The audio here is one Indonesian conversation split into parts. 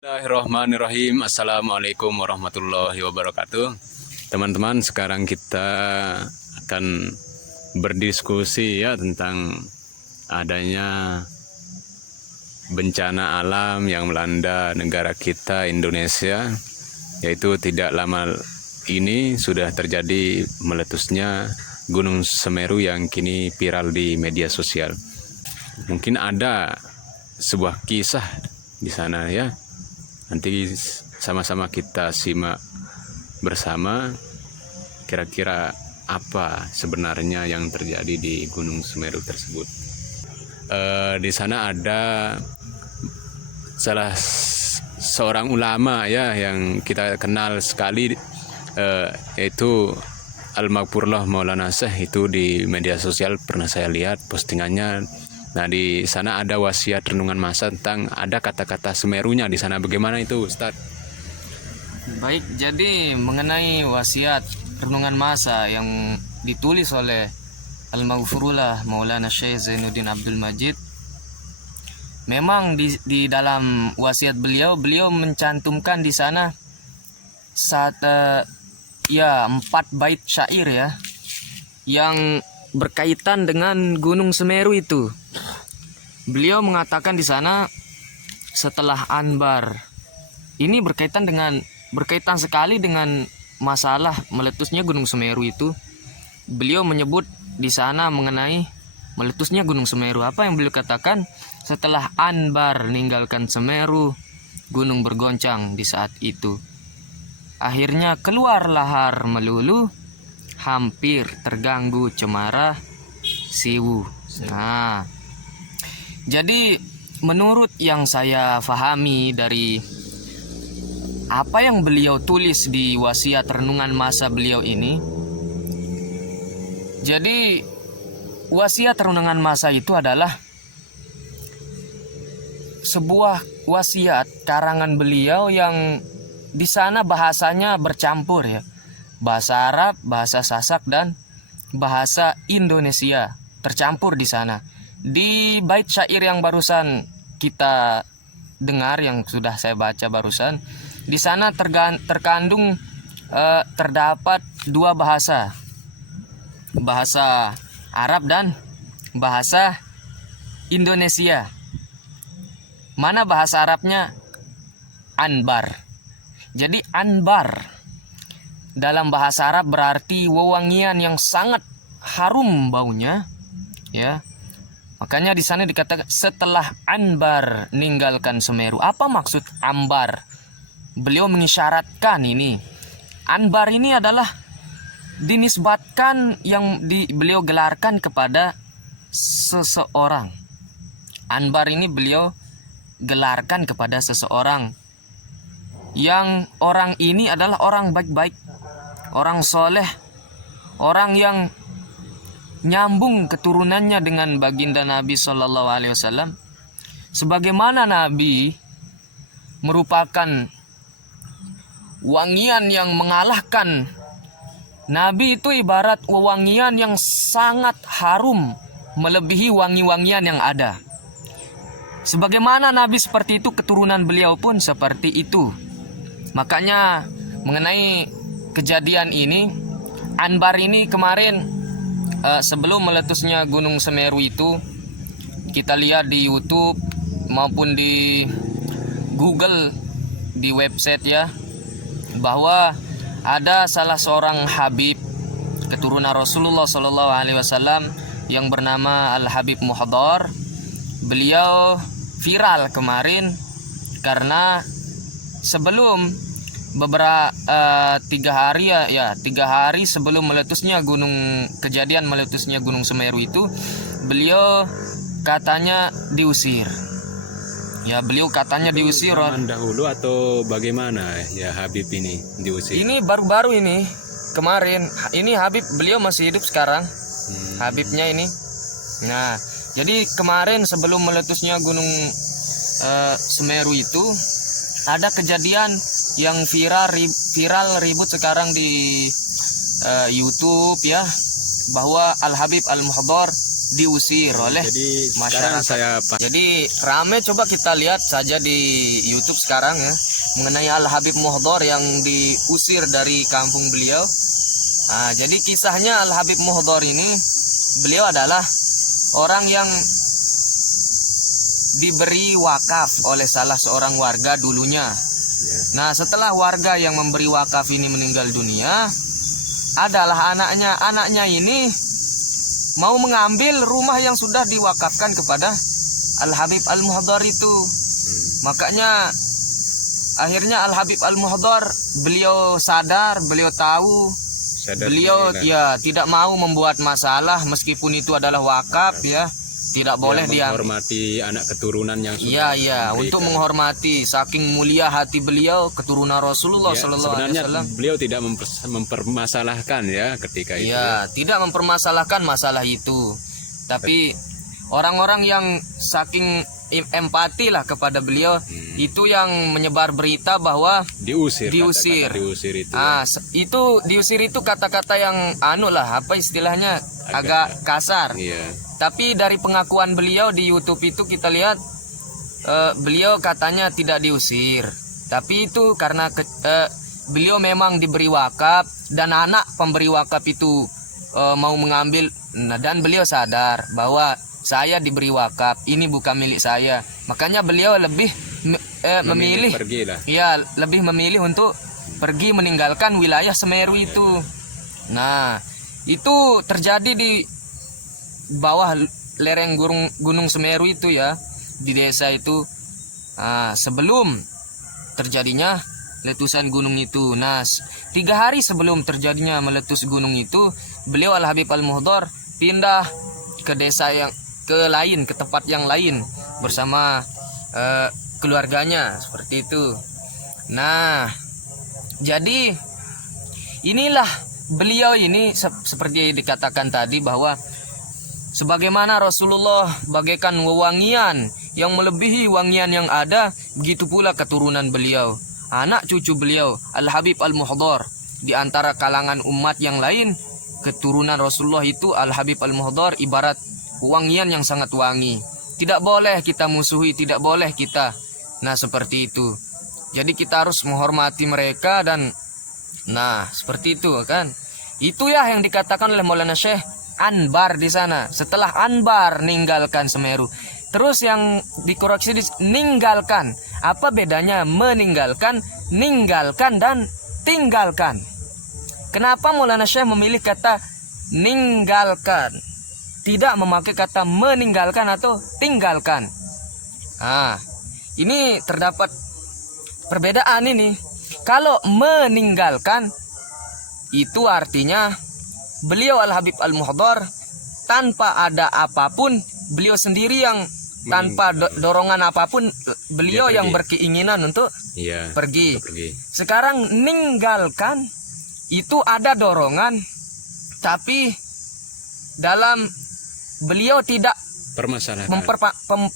Bismillahirrahmanirrahim. Assalamualaikum warahmatullahi wabarakatuh. Teman-teman, sekarang kita akan berdiskusi ya tentang adanya bencana alam yang melanda negara kita Indonesia, yaitu tidak lama ini sudah terjadi meletusnya Gunung Semeru yang kini viral di media sosial. Mungkin ada sebuah kisah di sana ya. Nanti sama-sama kita simak bersama kira-kira apa sebenarnya yang terjadi di Gunung Semeru tersebut. Di sana ada salah seorang ulama ya yang kita kenal sekali, yaitu Al-Maghfurullah Maulana Syekh. Itu di media sosial pernah saya lihat postingannya. Nah, di sana ada wasiat renungan masa tentang ada kata-kata Semerunya di sana. Bagaimana itu, Ustadz? Baik, jadi mengenai wasiat renungan masa yang ditulis oleh Al-Maghfurullah Maulana Syekh Zainuddin Abdul Majid, memang di dalam wasiat beliau mencantumkan di sana empat bait syair ya yang berkaitan dengan Gunung Semeru itu. Beliau mengatakan di sana setelah Anbar. Ini berkaitan sekali dengan masalah meletusnya Gunung Semeru itu. Beliau menyebut di sana mengenai meletusnya Gunung Semeru. Apa yang beliau katakan? Setelah Anbar ninggalkan Semeru, gunung bergoncang di saat itu. Akhirnya keluar lahar melulu, hampir terganggu cemara Siwu. Nah, jadi menurut yang saya fahami dari apa yang beliau tulis di wasiat renungan masa beliau ini, jadi wasiat renungan masa itu adalah sebuah wasiat karangan beliau yang di sana bahasanya bercampur ya. Bahasa Arab, bahasa Sasak, dan bahasa Indonesia tercampur di sana. Di bait syair yang barusan kita dengar, yang sudah saya baca barusan, di sana terkandung terdapat dua bahasa, bahasa Arab dan bahasa Indonesia. Mana bahasa Arabnya? Anbar. Jadi Anbar dalam bahasa Arab berarti wewangian yang sangat harum baunya, ya. Makanya di sana dikatakan setelah Anbar ninggalkan Semeru. Apa maksud Ambar? Beliau mengisyaratkan ini. Anbar ini adalah dinisbatkan yang beliau gelarkan kepada seseorang. Anbar ini beliau gelarkan kepada seseorang yang orang ini adalah orang baik-baik, orang soleh, orang yang nyambung keturunannya dengan baginda Nabi Shallallahu Alaihi Wasallam. Sebagaimana Nabi merupakan wangian yang mengalahkan, Nabi itu ibarat wewangian yang sangat harum, melebihi wangi-wangian yang ada. Sebagaimana Nabi seperti itu, keturunan beliau pun seperti itu. Makanya mengenai kejadian ini, Anbar ini kemarin sebelum meletusnya Gunung Semeru itu, kita lihat di YouTube maupun di Google, di website ya, bahwa ada salah seorang Habib keturunan Rasulullah Shallallahu Alaihi Wasallam yang bernama Al Habib Muhdar. Beliau viral kemarin karena sebelum beberapa 3 hari sebelum kejadian meletusnya Gunung Semeru itu, beliau katanya diusir. Ya, beliau katanya diusir. Zaman dahulu atau bagaimana ya Habib ini diusir? Ini baru-baru ini, kemarin. Ini Habib, beliau masih hidup sekarang. Habibnya ini. Nah, jadi kemarin sebelum meletusnya Gunung Semeru itu ada kejadian yang viral ribut sekarang di YouTube ya, bahwa Al Habib Al Muhdar diusir oleh Jadi masyarakat. sekarang saya Jadi rame, coba kita lihat saja di YouTube sekarang ya, mengenai Al Habib Muhdhar yang diusir dari kampung beliau. Nah, jadi kisahnya Al Habib Muhdhar ini, beliau adalah orang yang diberi wakaf oleh salah seorang warga dulunya. Nah, setelah warga yang memberi wakaf ini meninggal dunia, adalah anaknya ini mau mengambil rumah yang sudah diwakafkan kepada Al Habib Al Muhdhar itu. Makanya akhirnya Al Habib Al Muhdhar beliau sadar, beliau tahu, beliau ya tidak mau membuat masalah meskipun itu adalah wakaf ya. Tidak boleh dia menghormati anak keturunan yang sudah iya untuk menghormati, saking mulia hati beliau keturunan Rasulullah sallallahu alaihi sebenarnya wasallam. beliau tidak mempermasalahkan ya ketika itu. Iya, tidak mempermasalahkan masalah itu. Tapi orang-orang yang saking empati lah kepada beliau itu yang menyebar berita bahwa diusir diusir. Kata-kata diusir itu. Itu diusir itu kata-kata yang apa istilahnya agak kasar. Iya. Tapi dari pengakuan beliau di YouTube itu kita lihat beliau katanya tidak diusir. Tapi itu karena beliau memang diberi wakaf dan anak pemberi wakaf itu mau mengambil. Nah, dan beliau sadar bahwa saya diberi wakaf, ini bukan milik saya. Makanya beliau lebih memilih pergi lah. Ya, lebih memilih untuk pergi meninggalkan wilayah Semeru itu. Nah, itu terjadi di bawah lereng Gunung Semeru itu ya, di desa itu. Sebelum terjadinya letusan gunung itu. Nah, 3 hari sebelum terjadinya meletus gunung itu, beliau Al Habib Al Muhdhar pindah ke desa ke tempat yang lain bersama keluarganya seperti itu. Nah, jadi inilah beliau ini seperti dikatakan tadi bahwa sebagaimana Rasulullah bagaikan wewangian yang melebihi wangian yang ada, begitu pula keturunan beliau, anak cucu beliau Al Habib Al Muhdhar. Di antara kalangan umat yang lain, keturunan Rasulullah itu Al Habib Al Muhdhar ibarat wangian yang sangat wangi. Tidak boleh kita musuhi, tidak boleh kita. Nah, seperti itu. Jadi kita harus menghormati mereka dan seperti itu kan. Itu ya yang dikatakan oleh Maulana Syekh Anbar di sana. Setelah Anbar ninggalkan Semeru. Terus yang dikoreksi ninggalkan. Apa bedanya meninggalkan, ninggalkan dan tinggalkan? Kenapa Maulana Syekh memilih kata ninggalkan, tidak memakai kata meninggalkan atau tinggalkan? Ini terdapat perbedaan ini. Kalau meninggalkan itu artinya beliau Al Habib Al Muhdhar tanpa ada apapun, beliau sendiri yang tanpa dorongan apapun, beliau yang berkeinginan untuk pergi. Sekarang ninggalkan itu ada dorongan, tapi dalam beliau tidak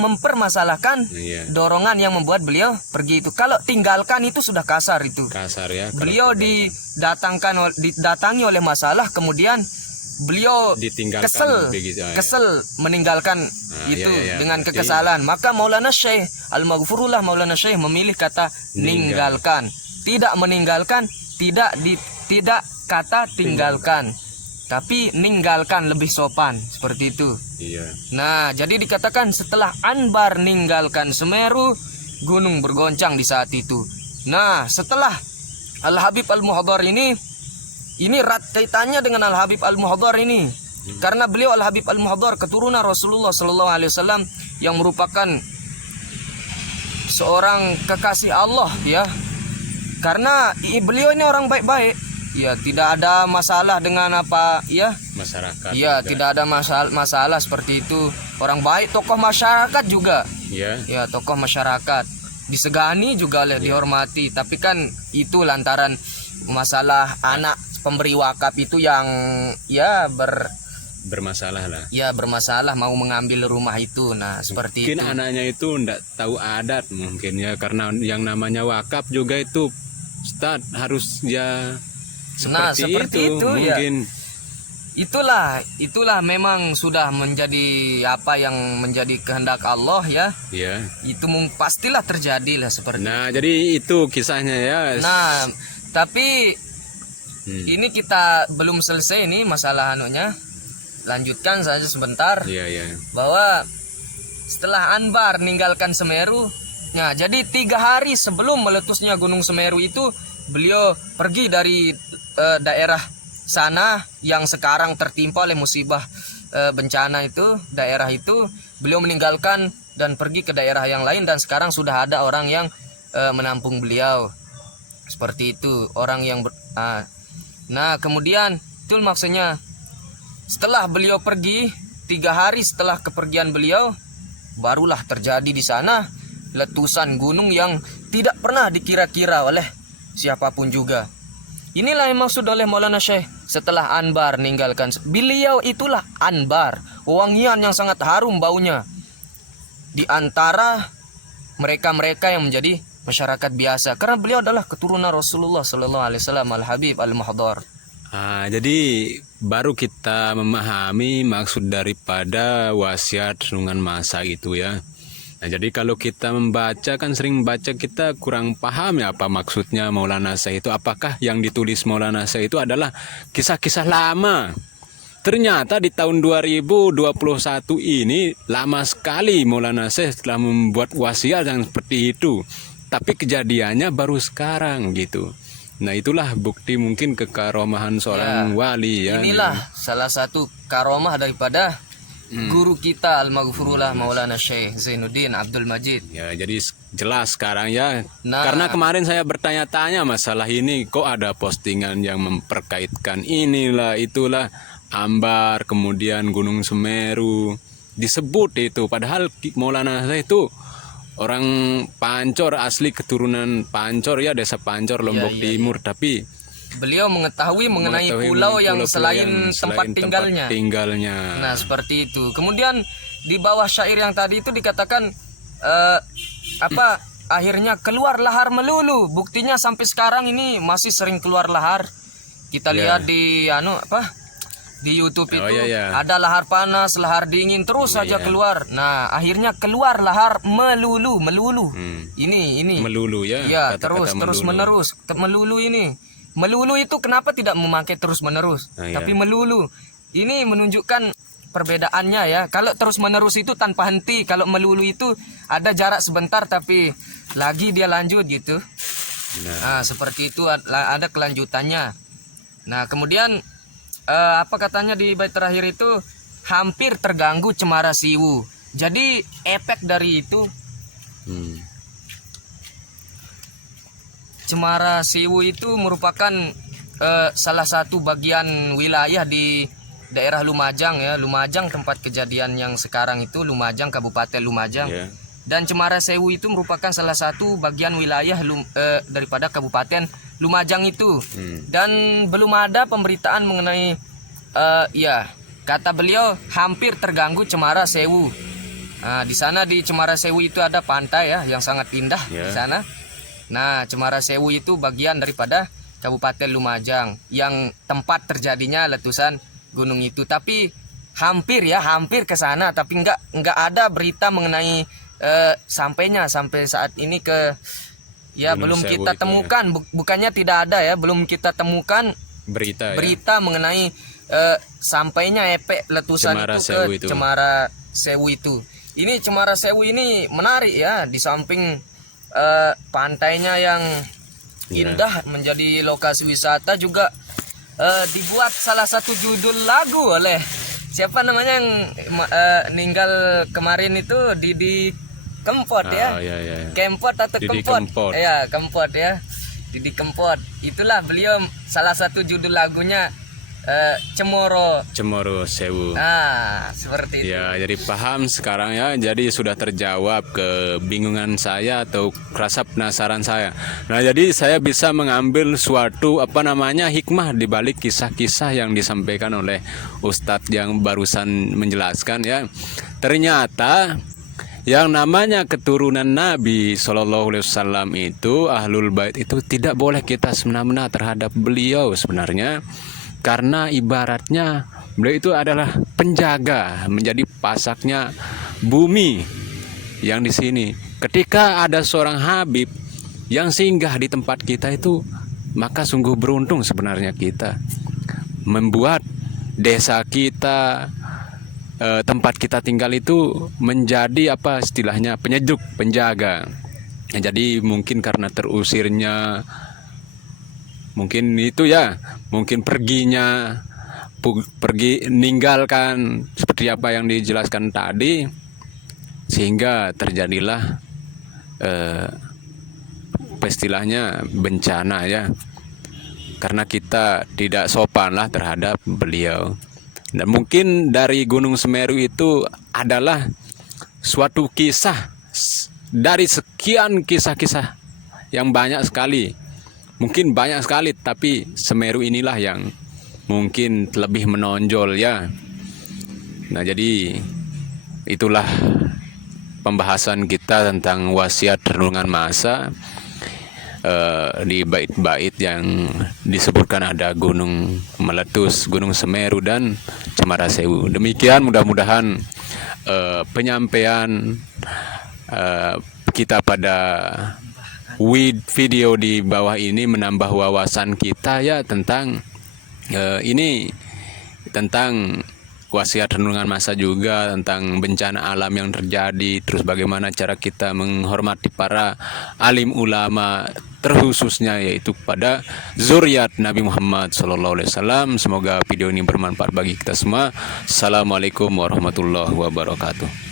mempermasalahkan dorongan yang membuat beliau pergi itu. Kalau tinggalkan itu sudah kasar itu. Kasar ya. Beliau didatangi oleh masalah, kemudian beliau kesel meninggalkan itu dengan kekesalan. Maka Maulana Syekh Al-Maghfurullah Maulana Syekh memilih kata ninggalkan, tidak meninggalkan, tidak kata tinggalkan, tapi ninggalkan lebih sopan seperti itu. Nah, jadi dikatakan setelah Anbar ninggalkan Semeru, gunung bergoncang di saat itu. Nah, setelah Al Habib Al Muhdhar ini erat kaitannya dengan Al Habib Al Muhdhar ini. Karena beliau Al Habib Al Muhdhar keturunan Rasulullah sallallahu alaihi wasallam yang merupakan seorang kekasih Allah ya. Karena beliau ini orang baik-baik. Ya, tidak ada masalah dengan masyarakat. Ya, tidak ada masalah seperti itu. Orang baik, tokoh masyarakat juga. Ya, tokoh masyarakat. Disegani juga dihormati. Tapi kan itu lantaran masalah anak pemberi wakaf itu yang bermasalah lah. Ya, bermasalah mau mengambil rumah itu. Nah, seperti mungkin itu. Anaknya itu enggak tahu adat mungkin ya, karena yang namanya wakaf juga itu Ustaz harus seperti itu mungkin itulah memang sudah menjadi apa yang menjadi kehendak Allah ya. Ya. Itu pastilah terjadi lah seperti. Nah, jadi itu kisahnya ya. Nah, tapi ini kita belum selesai nih masalah anunya. Lanjutkan saja sebentar. Iya, iya. Bahwa setelah Anbar meninggalkan Semeru, nah jadi 3 hari sebelum meletusnya Gunung Semeru itu beliau pergi dari daerah sana yang sekarang tertimpa oleh musibah bencana itu, daerah itu beliau meninggalkan dan pergi ke daerah yang lain, dan sekarang sudah ada orang yang menampung beliau seperti itu, orang yang nah kemudian itu maksudnya setelah beliau pergi 3 hari setelah kepergian beliau, barulah terjadi di sana letusan gunung yang tidak pernah dikira-kira oleh siapapun juga. Inilah yang maksud oleh Maulana Syekh setelah Anbar meninggalkan. Beliau itulah Anbar, wangian yang sangat harum baunya di antara mereka-mereka yang menjadi masyarakat biasa, karena beliau adalah keturunan Rasulullah Sallallahu Alaihi Wasallam Al-Habib Al-Muhdar. Jadi baru kita memahami maksud daripada wasiat renungan masa itu ya. Nah, jadi kalau kita membaca kan sering membaca kita kurang paham ya apa maksudnya Maulana Syekh itu. Apakah yang ditulis Maulana Syekh itu adalah kisah-kisah lama? Ternyata di tahun 2021 ini lama sekali Maulana Syekh telah membuat wasiat yang seperti itu. Tapi kejadiannya baru sekarang gitu. Nah, itulah bukti mungkin kekaromahan seorang wali ya. Inilah salah satu karomah daripada guru kita Al-Maghfurullah Maulana Syekh Zainuddin Abdul Majid. Ya, jadi jelas sekarang ya. Nah, karena kemarin saya bertanya-tanya masalah ini, kok ada postingan yang memperkaitkan inilah itulah Anbar, kemudian Gunung Semeru disebut itu, padahal Maulana Syekh itu orang Pancor, asli keturunan Pancor ya, desa Pancor Lombok Timur, tapi beliau mengetahui mengenai pulau yang selain tempat tinggalnya. Nah, seperti itu. Kemudian di bawah syair yang tadi itu dikatakan akhirnya keluar lahar melulu. Buktinya sampai sekarang ini masih sering keluar lahar. Kita lihat di di YouTube itu ada lahar panas, lahar dingin terus saja keluar. Nah, akhirnya keluar lahar melulu. Ini melulu ya. Ya, terus menerus melulu ini. Melulu itu kenapa tidak memakai terus menerus, tapi melulu. Ini menunjukkan perbedaannya ya. Kalau terus menerus itu tanpa henti, kalau melulu itu ada jarak sebentar tapi lagi dia lanjut gitu. Nah, seperti itu ada kelanjutannya. Nah, kemudian apa katanya di bait terakhir itu, hampir terganggu cemara siwu. Jadi efek dari itu Cemara Siwu itu merupakan salah satu bagian wilayah di daerah Lumajang ya. Lumajang tempat kejadian yang sekarang itu, Lumajang, Kabupaten Lumajang. Dan Cemara Siwu itu merupakan salah satu bagian wilayah daripada Kabupaten Lumajang itu. Dan belum ada pemberitaan mengenai kata beliau hampir terganggu Cemara Siwu. Nah, di sana di Cemara Siwu itu ada pantai ya yang sangat indah di sana. Nah, Cemara Siwu itu bagian daripada Kabupaten Lumajang yang tempat terjadinya letusan gunung itu. Tapi hampir ke sana, tapi enggak ada berita mengenai sampai saat ini ke gunung belum kita temukan ya. Bukannya tidak ada ya, belum kita temukan berita mengenai sampainya efek letusan itu ke Cemara Siwu itu. Ini Cemara Siwu ini menarik ya, di samping pantainya yang indah menjadi lokasi wisata juga dibuat salah satu judul lagu oleh siapa namanya yang meninggal kemarin itu, Didi Kempot ya. Kempot atau Kempot? Ya, Kempot ya. Didi Kempot. Itulah beliau salah satu judul lagunya Cemoro Sewu. Nah, seperti itu. Ya, jadi paham sekarang ya. Jadi sudah terjawab kebingungan saya atau rasa penasaran saya. Nah, jadi saya bisa mengambil suatu hikmah di balik kisah-kisah yang disampaikan oleh Ustadz yang barusan menjelaskan ya. Ternyata yang namanya keturunan Nabi Shallallahu Alaihi Wasallam itu, Ahlul Bait itu tidak boleh kita semena-mena terhadap beliau sebenarnya. Karena ibaratnya Beliau itu adalah penjaga, menjadi pasaknya bumi yang di sini. Ketika ada seorang Habib yang singgah di tempat kita itu, maka sungguh beruntung sebenarnya kita, membuat desa kita, tempat kita tinggal itu menjadi apa istilahnya, penyejuk, penjaga. Ya, jadi mungkin karena terusirnya, mungkin itu ya, mungkin pergi meninggalkan seperti apa yang dijelaskan tadi, sehingga terjadilah istilahnya bencana ya, karena kita tidak sopan lah terhadap beliau. Dan mungkin dari Gunung Semeru itu adalah suatu kisah dari sekian kisah-kisah yang banyak sekali, mungkin banyak sekali, tapi Semeru inilah yang mungkin lebih menonjol ya. Nah, jadi itulah pembahasan kita tentang wasiat renungan masa. Di bait-bait yang disebutkan ada gunung meletus, Gunung Semeru dan Cemara Sewu. Demikian, mudah-mudahan penyampaian kita pada video di bawah ini menambah wawasan kita ya tentang ini, tentang wasiat renungan masa juga, tentang bencana alam yang terjadi, terus bagaimana cara kita menghormati para alim ulama, terkhususnya yaitu pada zuriat Nabi Muhammad SAW. Semoga video ini bermanfaat bagi kita semua. Assalamualaikum warahmatullahi wabarakatuh.